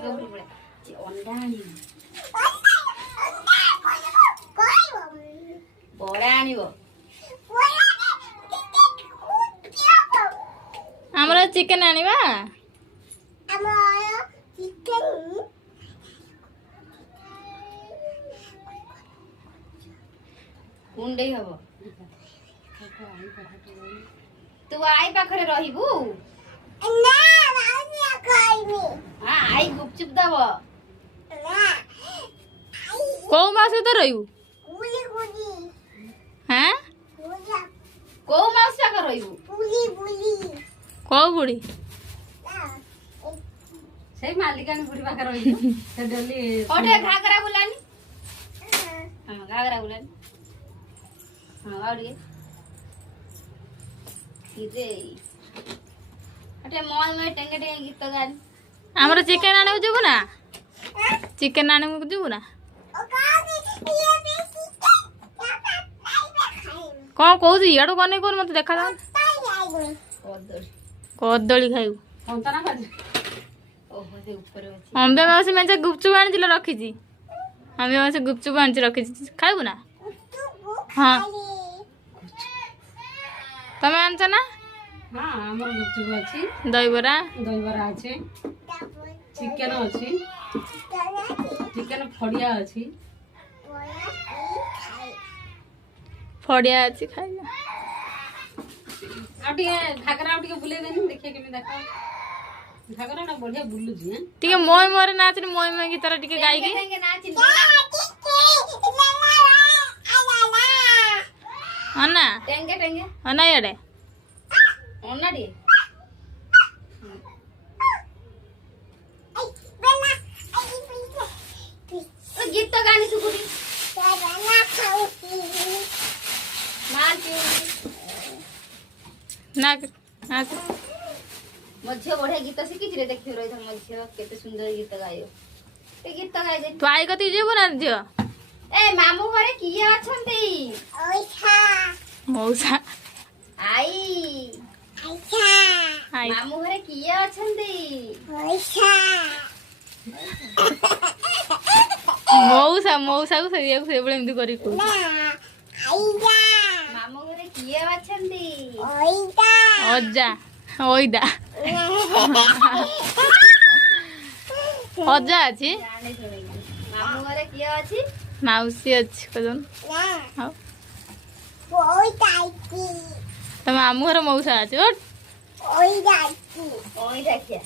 अंडा बड़ा आनिबो हमरा चिकन आनिबा कुंडे हबो तू आई पाखरे रहिबू हाँ आई गुपचुप दब कौ मास तो रहिबू हैं को माउस पाखरे रहिबू कौ बुढ़ी से मालिकानी बुढ़ी पाखरे रहिबू से डली ओटे घागरा बुलानी हां घागरा बुलानी हां आउडी सीधे अटे मोय मोय टेंगे टेंगे गीत गानी हमरा चिकन आने जुबू ना चिकन आने जुबू ना कौन कहू इाड़ू कने कर मत देखा था कदली खाइबू संतना खाली ओहो से ऊपर अछि अम्बे मासी मैं गुपचुप आनी रखी अम्बे मासी गुपचुप आनी रखी खाइबू ना हाँ तमें आनछ ना हाँ हमर गुपचुप अछि दहीबरा अछि चिकन अछि चिकन फड़िया अछि फड़िया अच्छी खाइबा आउटी घागरा आउटी बुले देनी देखिए केमे देखा घागरा ना बढ़िया बुलु जी हैं टिके मोय मोरे नाच मोय मोय गीत टिके गाई के अन्ना टेंगे टेंगे अन्ना येडे ओन्ना डी तो गीत तो गानी सुकुरी मार क्यों नाच नाच मझे बढ़िया गीत शिखी रे देखियो रही मझे केते सुंदर गीत गायो ते गीत गाय दे तू आई कती जेबू ना झियो ए मामू घरे किए अछंती मौसा आई आई मामू घरे किए अछंती मौसा मौसा को से बेले एमती करी को मामू घरे किए अछंती अज्जा ओइदा अज्जा अछि जाने सुनी मामू घरे किए अछि माउसी अछि कजन हां तो मामू घर मौसा अछि ओइ ओई देखिए